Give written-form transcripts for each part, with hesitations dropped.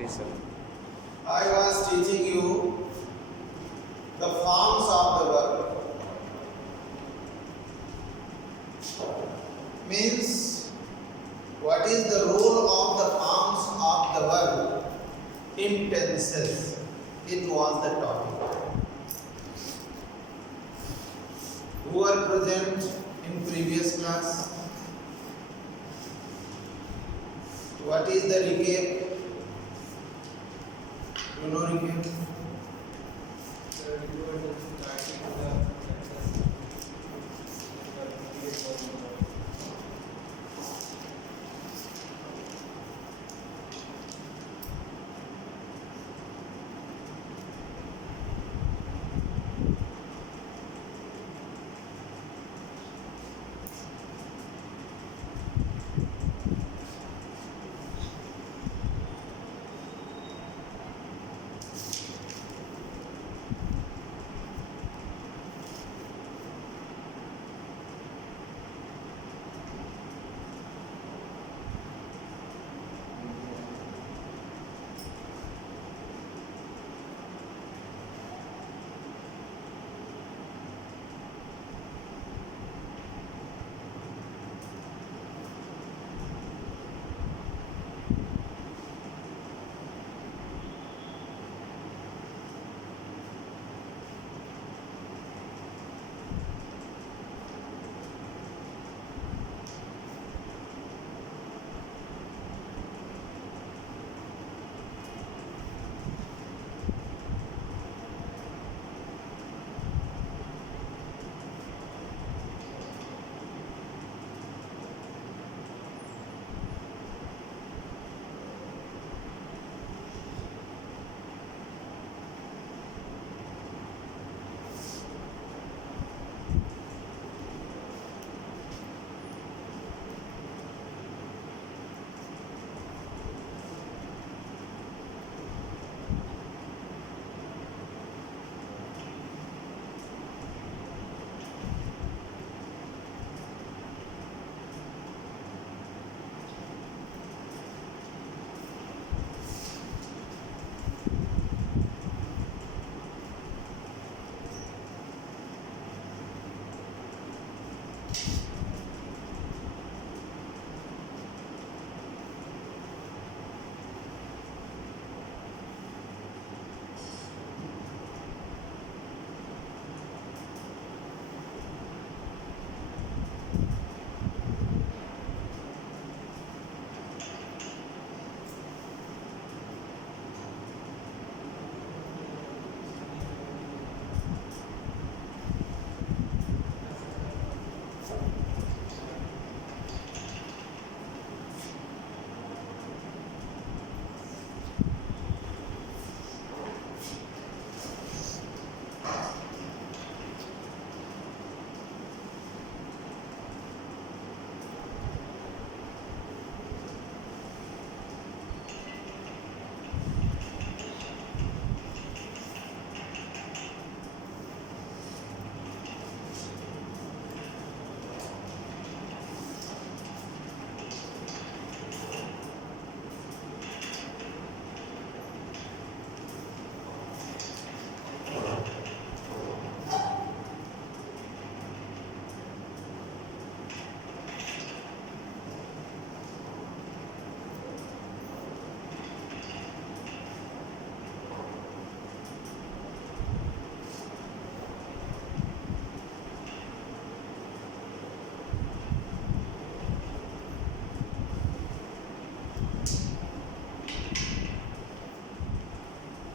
Yes, sir. I was teaching you the forms of the verb. Means what is the role of the forms of the verb in tenses? It was the topic. Who were present in previous class? What is the recap? You know recap?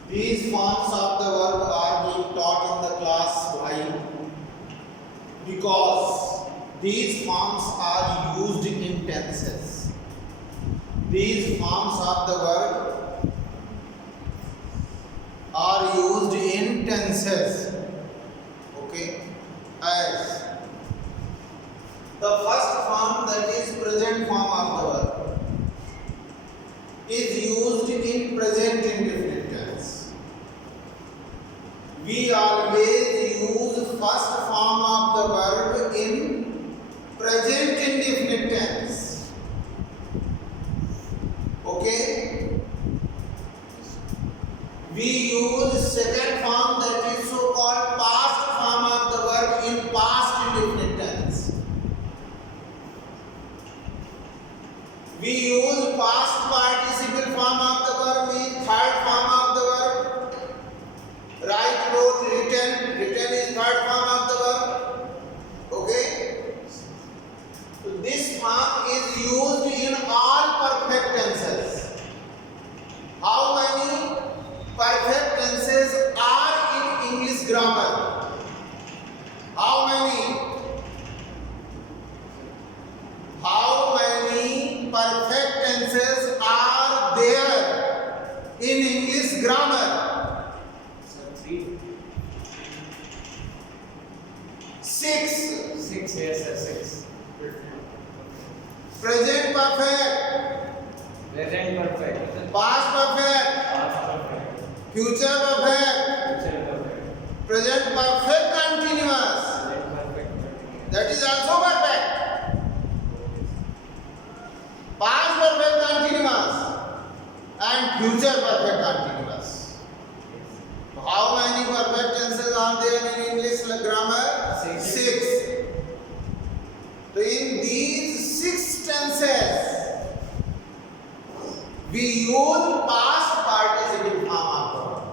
These forms of the verb are being taught in the class. Why? Because these forms are used in tenses. These forms of the verb are used in tenses. Okay? As the first form, that is present form of the verb, is used in present indefinite tense. We always use first form of the verb in present indefinite tense. Okay? we use second form, that is so called past form of the verb in past indefinite tense. We use past participle form of the verb in third form of the verb. Write, wrote, written. Written is third form of the verb. Okay? So this form is used in all perfect tenses. How many perfect tenses are in English grammar? How many perfect tenses are there in English grammar? 6. 6, yes sir, 6. Present perfect, Present perfect. past perfect, Past perfect. future perfect, Future perfect. present perfect continuous. Present perfect. That is also perfect. Past perfect continuous and future perfect continuous. How many perfect tenses are there in English grammar? 6. So in these 6 tenses, we use past participle form of the verb.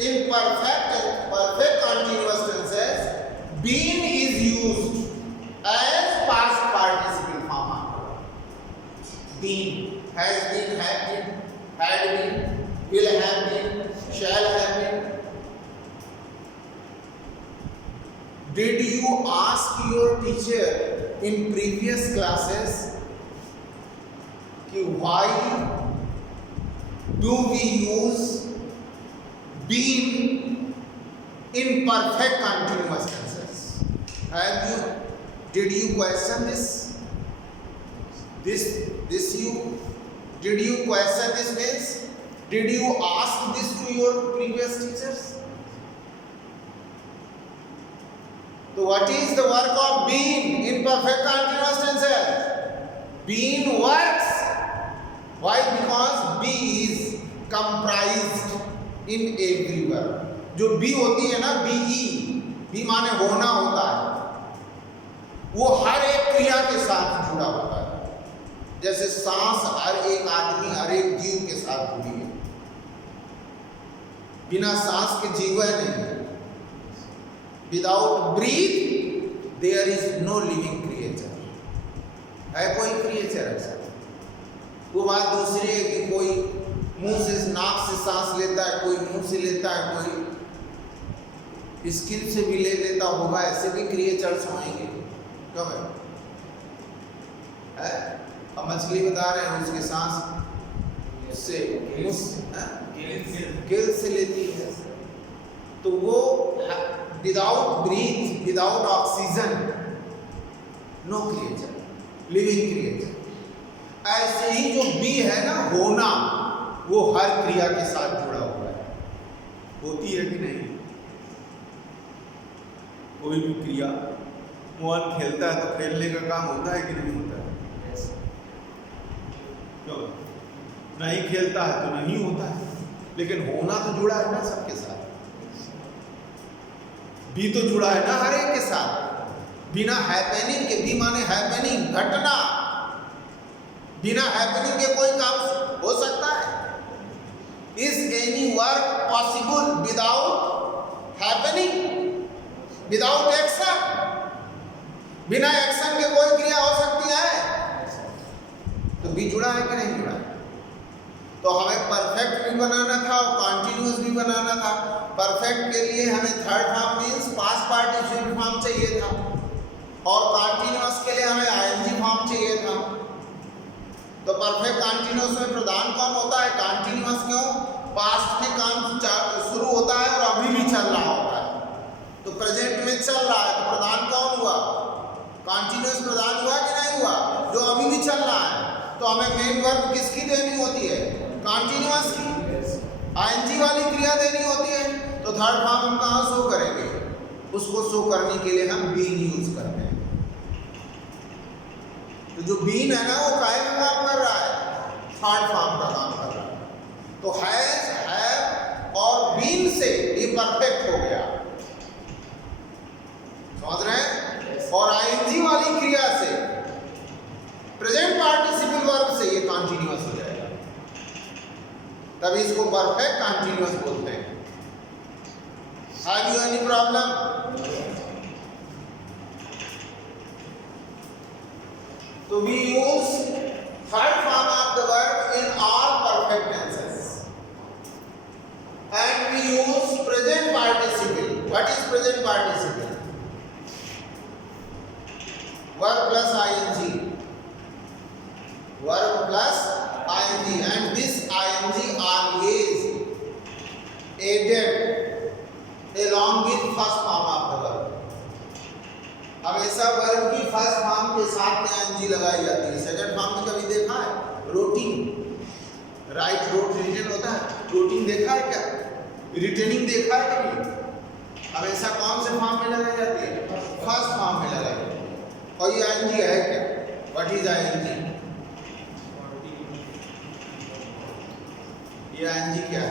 In perfect continuous tenses, been is used as past participle form of the verb. Been, has been, have been, had been, will have been, shall have been. Did you ask your teacher in previous classes कि why do we use been in perfect continuous tenses? Did you question this? Did you question this means? Did you ask this to your previous teachers? So what is the work of been in perfect continuous tenses? Been works. Why? Because be is comprised in every verb. जो be होती है ना, be माने होना होता है, वो हर एक क्रिया के साथ जुड़ा होता है. जैसे सांस हर एक आदमी, हर एक जीव के साथ जुड़ी है. बिना सांस के जीवन नहीं है. Without breath, there is no living creature. है कोई क्रिएचर ऐसा? वो बात दूसरी है कि कोई मुंह से, नाक से सांस लेता है, कोई मुंह से लेता है, कोई स्किन से भी ले लेता होगा. ऐसे भी क्रिएचर्स होंगे. क्यों है? अब मछली बता रहे हैं, उसकी सांस से गिल से लेती है. तो वो without breath, without oxygen, no creature, living creature. ऐसे ही जो बी है ना, होना, वो हर क्रिया के साथ जुड़ा हुआ है. होती है कि नहीं? कोई भी क्रिया, मोहन खेलता है तो खेलने का काम होता है कि नहीं होता है? क्यों? नहीं खेलता है तो नहीं होता है. लेकिन होना तो जुड़ा है ना सबके साथ. बी तो जुड़ा है ना हर एक के साथ. बिना हैपनिंग के, बी माने हैपनिंग, घटना. बिना हैपनिंग के कोई काम हो सकता है? Is any work possible without happening, without action? बिना एक्शन के कोई क्रिया हो सकती है? तो बी जुड़ा है कि नहीं जुड़ा है? तो हमें परफेक्ट भी बनाना था और कॉन्टिन्यूस भी बनाना था. परफेक्ट के लिए हमें third form means past participle form चाहिए था, और कॉन्टिन्यूस के लिए हमें आईएनजी फॉर्म चाहिए था. तो परफेक्ट कॉन्टिन्यूस में प्रधान कौन होता है? कॉन्टिन्यूस क्यों? पास्ट में काम शुरू होता है और अभी भी चल रहा होता है. तो प्रेजेंट में चल रहा है, तो प्रधान कौन हुआ? कॉन्टिन्यूस प्रधान हुआ कि नहीं हुआ? जो अभी भी चल रहा है. तो हमें मेन वर्ब किसकी देनी होती है? कॉन्टिन्यूस की. आईएनजी वाली क्रिया देनी होती है. तो थर्ड फॉर्म हम कहाँ शो करेंगे? उसको शो करने के लिए हम बीन यूज करते हैं. तो जो बीन है ना, वो काहे का काम कर रहा है? थर्ड फॉर्म का काम कर रहा है. तो तो हैज, हैव और बीन से ये परफेक्ट हो गया, समझ रहे हैं? और आईएनजी वाली क्रिया से, प्रेजेंट पार्टिसिपल वर्ब से ये कॉन्टिन्यूअस हो जाएगा, तभी इसको परफेक्ट कॉन्टिन्यूअस बोलते हैं। Have you any problem? तो we use third form of the verb in all perfect tenses, and we use present participle. What is present participle? Verb plus ing, verb plus ing, and this ing always added along with first form of the verb. हमेशा verb की first form के साथ में ING लगाई जाती है। Second form में कभी देखा है? रोटिंग, राइट, रोट रिटन होता है, रोटिंग देखा है क्या? रिटनिंग देखा है कभी? हमेशा कौन से फॉर्म में लगाई जाती है? फर्स्ट फॉर्म में लगाई जाती है। और ये आईएनजी है क्या? What is I N G? ये आईएनजी क्या है?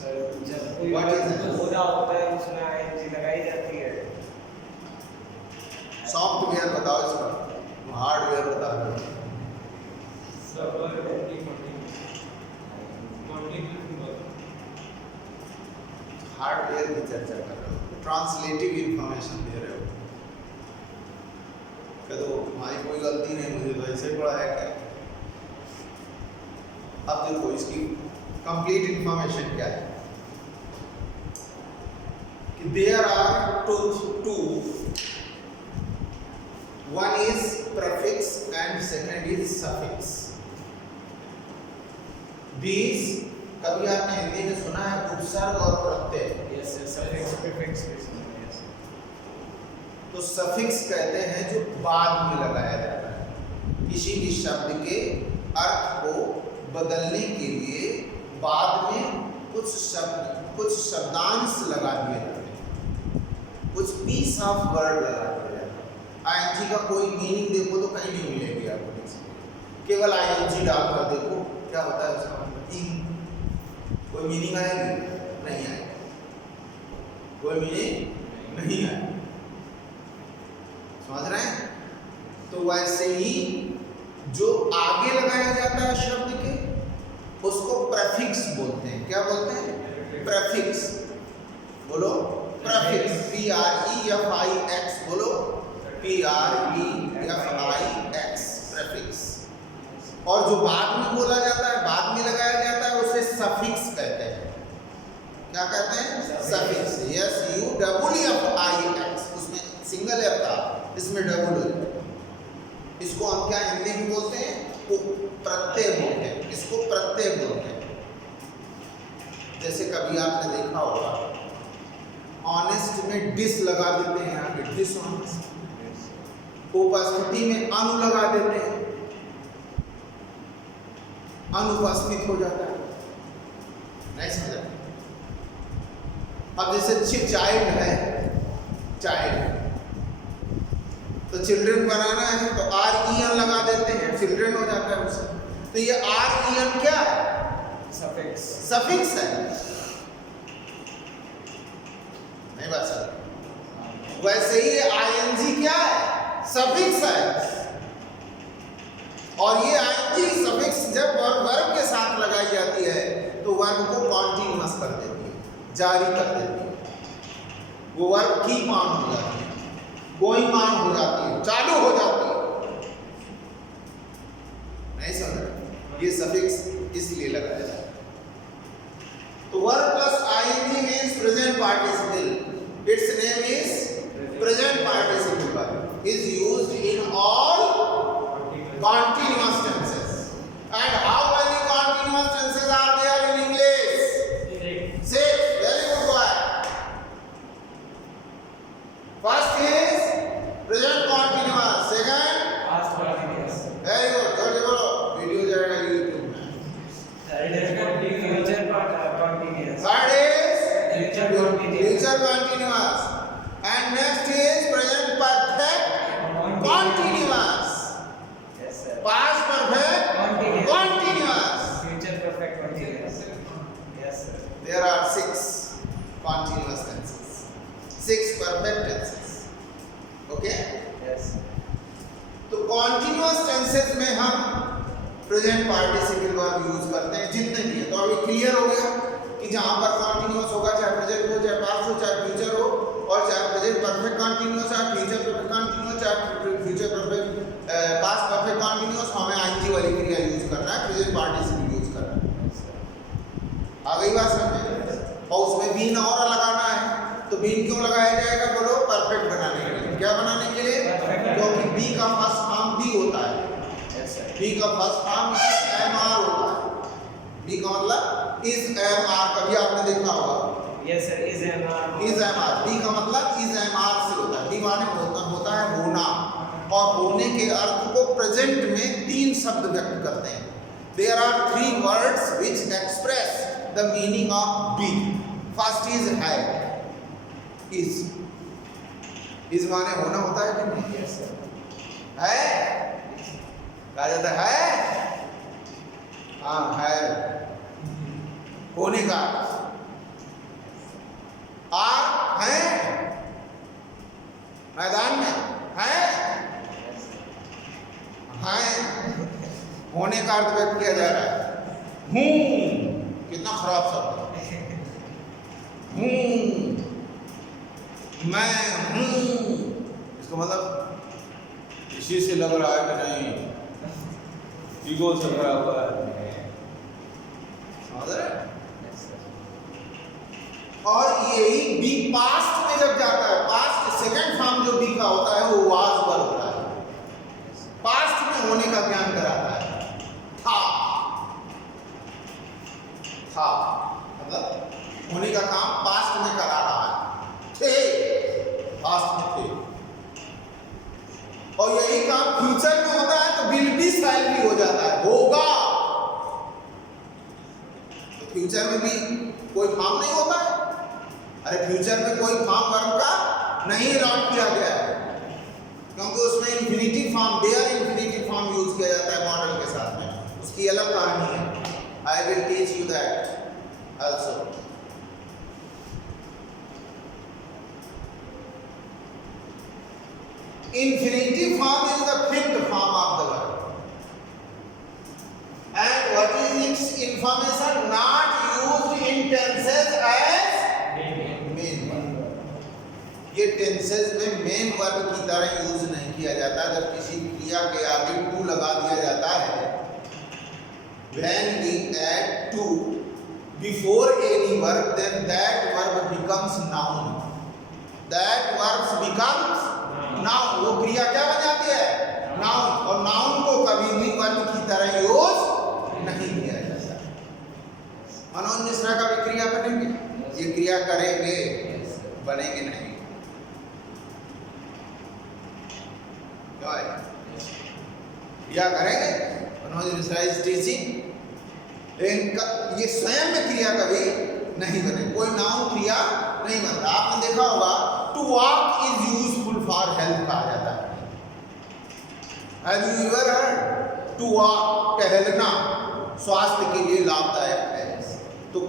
सर जब कोई होना होता है उसमें आईएनजी लगाई जाती है। सॉफ्टवेयर बताओ इसका, हार्डवेयर बता दो। हार्डवेयर की चर्चा कर रहे हो, ट्रांसलेटिव इंफॉर्मेशन दे रहे हो। कह दो हमारी कोई गलती नहीं, मुझे तो ऐसे पढ़ा है क्या? अब देखो इसकी कंप्लीट इंफॉर्मेशन क्या है कि there are two, one is prefix and second is suffix. These कभी आपने हिंदी में सुना है उपसर्ग और प्रत्यय? Yes, suffix, prefix भी सुना है। Yes. तो सफिक्स कहते हैं जो बाद में लगाया जाता है, किसी भी शब्द के अर्थ को बदलने के लिए बाद में कुछ शब्दांश लगा दिए जाते हैं, कुछ पीस ऑफ वर्ड लगा दिए जाते हैं। आईएनजी का कोई मीनिंग देखो तो कहीं नहीं मिलेगी आपको, केवल आईएनजी डालकर देखो क्या होता है उसका मतलब, कोई मीनिंग आएगी? नहीं आएगी, कोई मीनिंग नहीं आएगी, समझ रहे हैं? तो वैसे ही जो आगे लगाया जाता है शब्द के उसको प्रेफिक्स बोलते हैं। क्या बोलते हैं? प्रेफिक्स। बोलो प्रेफिक्स, PREFIX, बोलो PREFIX, प्रेफिक्स। और जो बाद में बोला जाता है, बाद में लगाया जाता है, उसे सफिक्स कहते हैं। क्या कहते हैं? सफिक्स। SUFFIX, उसमें सिंगल एफ था, इसमें डबल है। इसको हम क्या हिंदी में बोलते हैं? प्रत्यय बोलते हैं, इसको प्रत्यय बोलते हैं। जैसे कभी आपने देखा होगा ऑनेस्ट में डिस लगा देते हैं, यहाँ पे डिसऑनेस्ट, उपस्थिति में अनु लगा देते हैं, अनुपस्थित हो जाता है, नहीं समझा? अब जैसे चाइल्ड है, चाइल्ड तो चिल्ड्रन बनाना है तो REN लगा देते हैं, चिल्ड्रन हो जाता है उससे। तो ये REN क्या है? सफिक्स, सफिक्स है, नहीं बात समझ? वैसे ही ING क्या है? सफिक्स है। और ये ING सफिक्स जब वर्ब के साथ लगाई जाती है तो वर्ब को कॉन्टिन्यूअस कर देती है, जारी कर देती है। वो वर्ब कीप ऑन हो जाती है, गोइंग ऑन हो जाती है, चालू हो जाती है, नहीं समझ रहे? ये सफिक्स इसलिए लगाया जाता है। तो verb plus ING means present participle, it's name is present participle verb, is used in all continuous tenses. And how many continuous tenses are there in English? 6. Very good boy. First is present continuous. Second, past continuous. very good. जल्दी बोलो, video जाएगा YouTube में। Third is future continuous. Third is Future continuous. future continuous. And next is present perfect continuous. Yes sir. Past perfect Continuous. continuous. Future perfect continuous. Present participle verb use करते हैं जितने भी हैं। तो अभी clear हो गया कि जहां पर कॉन्टिन्यूअस होगा, चाहे प्रेजेंट हो, चाहे पास्ट हो, चाहे फ्यूचर हो, और चाहे प्रेजेंट परफेक्ट कॉन्टिन्यूअस, चाहे फ्यूचर परफेक्ट कॉन्टिन्यूअस, चाहे future perfect past perfect continuous, हमें आईएनजी वाली क्रिया यूज करना है, प्रेजेंट पार्टिसिपल यूज करना है। आ गई बात समझ? और उसमें बीन और लगाना है, तो बीन क्यों लगाया जाएगा बोलो? परफेक्ट बनाने के लिए। क्या बनाने के लिए? क्योंकि बी का फर्स्ट फॉर्म बी होता है, बी का फर्स्ट फॉर्म एम आर होता है। बी का मतलब इज एम आर, कभी आपने देखा होगा? Yes sir, is am are. Is am are, be का मतलब इज एम आर से होता है। बी माने होता है होना, और होने के अर्थ को प्रेजेंट में 3 शब्द व्यक्त करते हैं। There are 3 words which express the meaning of be. First is है, इज माने होना होता है कि नहीं? Yes sir. है कहा जाता है, हाँ है, होने का। आर है, मैदान में है, होने का अर्थ व्यक्त किया जा रहा है। हूं, कितना खराब शब्द है। हूं, मैं हूं, इसका मतलब इसी से लग रहा है कि नहीं, ईगो से भरा हुआ है। समझ रहे? और यही बी पास्ट में जब जाता है, पास्ट सेकंड फॉर्म जो बी का होता है वो वाज पर होता है। पास्ट में होने का ज्ञान कराता है। था मतलब होने का काम पास्ट में करा रहा है। थे, पास्ट में थे। और यही काम फ्यूचर में होता है तो विल बी स्टाइल भी हो जाता है, होगा। तो फ्यूचर में भी कोई फॉर्म नहीं होता है। अरे फ्यूचर में कोई फॉर्म वर्ब का नहीं अलॉट किया गया है, क्योंकि उसमें infinitive form, there infinitive form use किया जाता है मॉडल के साथ में। उसकी अलग कहानी है। I will teach you that also. Infinitive form is the fifth form of the verb. And what is its information? Not used in tenses as main verb. ये tenses में main verb की तरह यूज नहीं किया जाता। जब किसी क्रिया के आगे to लगा दिया जाता है, when we add to before any verb, then that verb becomes noun. That verb becomes noun. वो क्रिया क्या बन जाती है? noun. और noun को कभी भी verb की तरह यूज नहीं किया जाता। मनोज मिश्रा का भी क्रिया बनेंगे, ये क्रिया करेंगे, बनेंगे नहीं। क्रिया करेंगे, मनोज मिश्रा इज टीचिंग, लेकिन ये स्वयं में क्रिया कभी नहीं बने। कोई नाउन क्रिया नहीं बनता। आपने देखा होगा to walk is useful for health कहा जाता है। Have you ever heard? To walk, टहलना स्वास्थ्य के लिए लाभदायक है। तो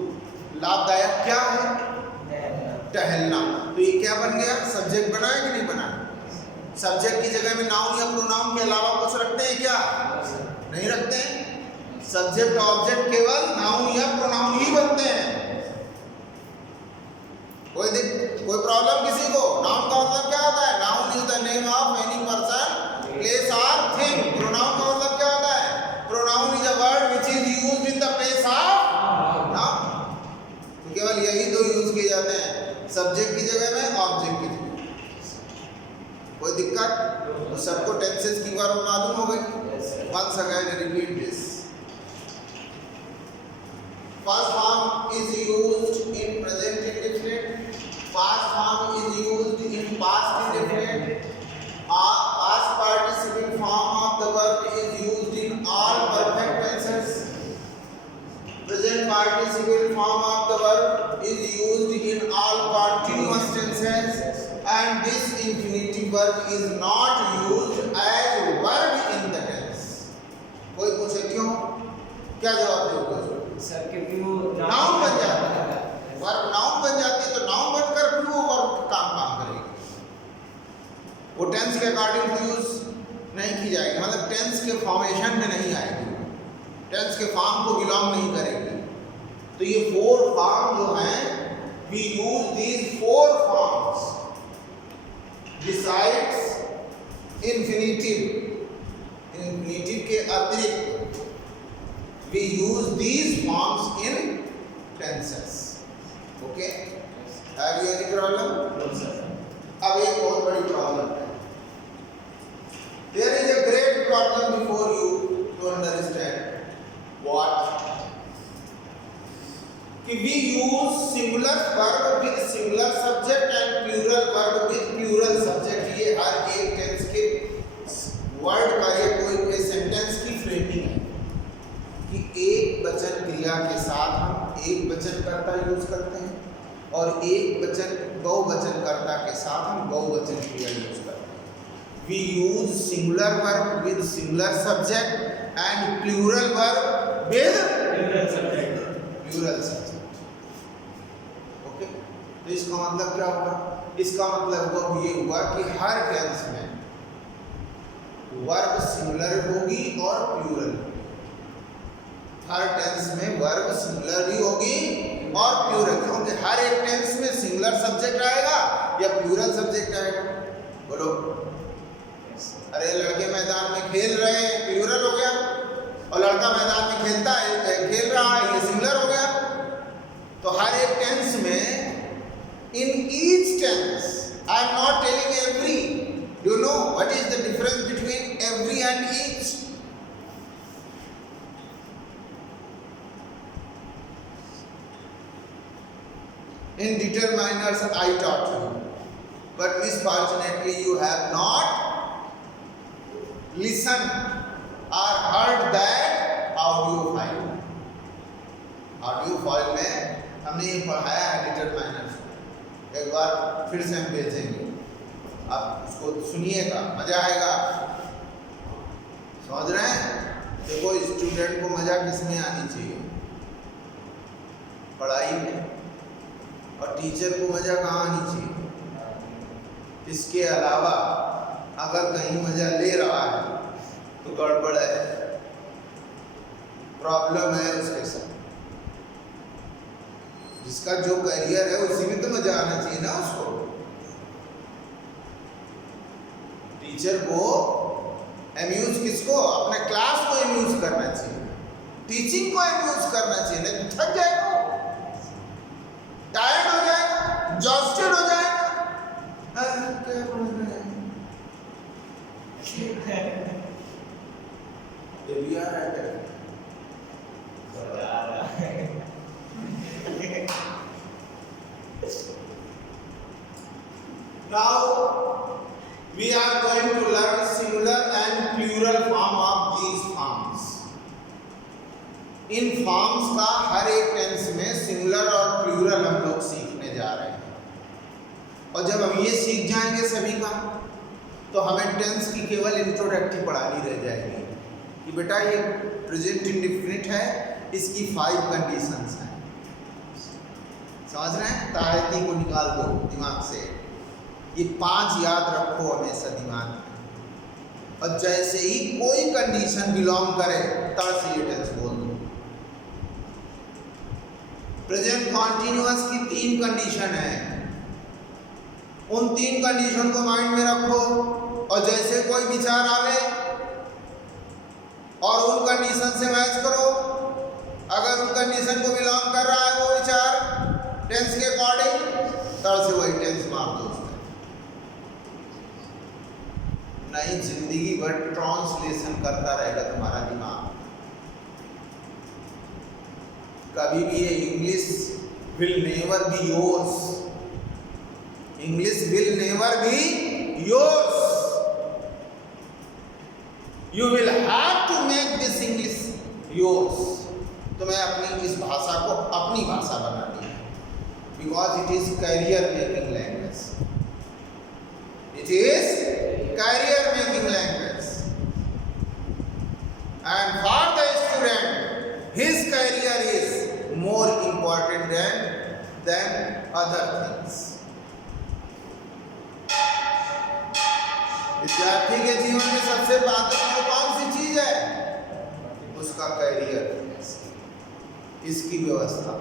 लाभदायक क्या है? टहलना। तो ये क्या बन गया? सब्जेक्ट बना है कि नहीं बना? सब्जेक्ट की जगह में नाउन या प्रोनाउन के अलावा कुछ रखते हैं क्या? नहीं रखते हैं। सब्जेक्ट ऑब्जेक्ट केवल नाउन या प्रोनाउन ही बनते हैं। कोई प्रॉब्लम किसी को? नाउन का मतलब क्या होता है? Noun is the name of any person, place और थिंग। प्रोनाउन का मतलब क्या होता है? Pronoun is a word which is used in the place of noun. तो केवल यही दो यूज किए जाते हैं, सब्जेक्ट की जगह में, ऑब्जेक्ट की जगह। कोई दिक्कत? तो सबको टेंसेस की वर्ब मालूम हो गई। Once again repeat this. First form is used in present indefinite. Past form is used in past indefinite. Past participle form of the verb is used in all perfect tenses. Present participle form of the verb is used in all continuous tenses. And this infinitive verb is not used as verb in the tense. कोई पूछे क्यों? क्या जवाब दोगे? Sir क्योंकि वो noun बन जाता है। वर्ब नाउन बन जाती है, तो नाउन बनकर फिर वो वर्ब काम करेगी। वो टेंस के अकॉर्डिंग यूज नहीं की जाएगी, मतलब टेंस के फॉर्मेशन में नहीं आएगी। टेंस के फॉर्म को बिलोंग नहीं करेगी। तो ये 4 फॉर्म जो हैं, we use these 4 forms besides infinitive. Infinitive के अतिरिक्त we use these forms in tenses. Okay, have you any problem? No sir. अब एक बहुत बड़ी प्रॉब्लम है। There is a great problem before you to understand what कि we use singular verb with singular subject and plural verb with plural subject। ये हर एक tense के word का ये कोई सेंटेंस की फ्रेमिंग है कि एक वचन क्रिया के साथ हम एक वचन कर्ता यूज करते हैं और एक वचन बहुवचन कर्ता के साथ हम बहुवचन क्रिया यूज करते हैं। We use singular verb with singular subject and plural verb with plural subject. plural subject। Okay, तो इसका मतलब क्या हुआ? इसका मतलब वो ये हुआ कि हर टेंस में वर्ब सिंगुलर होगी और प्लूरल। हर टेंस में वर्ब सिंगुलर भी होगी और प्लूरल, क्योंकि हर एक टेंस में सिंगुलर सब्जेक्ट आएगा या प्लूरल सब्जेक्ट आएगा। बोलो, अरे लड़के मैदान में खेल रहे हैं, प्लूरल हो गया, और लड़का मैदान में खेलता है, खेल रहा है, ये सिंगुलर हो गया। तो हर एक टेंस में, in each tense, I am not telling every, you know what is the difference between every and each? In determiners I taught you, but misfortunately you have not listened or heard that audio file। Audio file में हमने ये पढ़ाया है determiners. एक बार फिर से हम भेजेंगे, आप उसको सुनिएगा, मजा आएगा। समझ रहे हैं? देखो, स्टूडेंट को मजा किसमें आनी चाहिए? पढ़ाई में। और टीचर को मजा कहाँ आनी चाहिए? इसके अलावा अगर कहीं मजा ले रहा है तो गड़बड़ है, प्रॉब्लम है उसके साथ। जिसका जो करियर है उसी में तो मजा आना चाहिए ना उसको। टीचर को अम्यूज किसको? अपने क्लास को अम्यूज करना चाहिए, टीचिंग को अम्यूज करना चाहिए। नहीं थक जाएगा, टायर्ड हो जाएगा, एग्जॉस्टेड हो जाएगा। क्या बोल रहे हैं? ये भी आ रहा है। Now we are going to learn singular and plural form of these forms। In forms का हर एक टेंस में सिंगुलर और प्लूरल हम लोग सीखने जा रहे हैं। और जब हम ये सीख जाएंगे सभी का, तो हमें टेंस की केवल इंट्रोडक्टरी पढ़ानी रह जाएगी कि बेटा ये प्रेजेंट इंडेफिनिट है, इसकी 5 कंडीशंस हैं। समझ रहे हैं? तायती को निकाल दो दिमाग से, ये 5 याद रखो हमेशा दिमाग में। और जैसे ही कोई कंडीशन बिलोंग करे तब से ये टेंस बोल दो। प्रेजेंट कॉन्टिन्यूअस की 3 कंडीशन है, उन 3 कंडीशन को माइंड में रखो और जैसे कोई विचार आवे और उन कंडीशन से मैच करो। अगर उन कंडीशन को बिलोंग कर रहा है वो विचार टेंस के अकॉर्डिंग, तब से वही टेंस मार दो उसमें। नहीं जिंदगी भर ट्रांसलेशन करता रहेगा तुम्हारा दिमाग। कभी भी ये English will never be yours, English will never be yours, you will have to make this English yours. तुम्हें अपनी इस भाषा को अपनी भाषा बनानी है, because it is career making language. It is career making language, and for the student his career is more important than other things। विद्यार्थी के जीवन में सबसे महत्वपूर्ण कौन सी चीज है? उसका कैरियर। इसकी व्यवस्था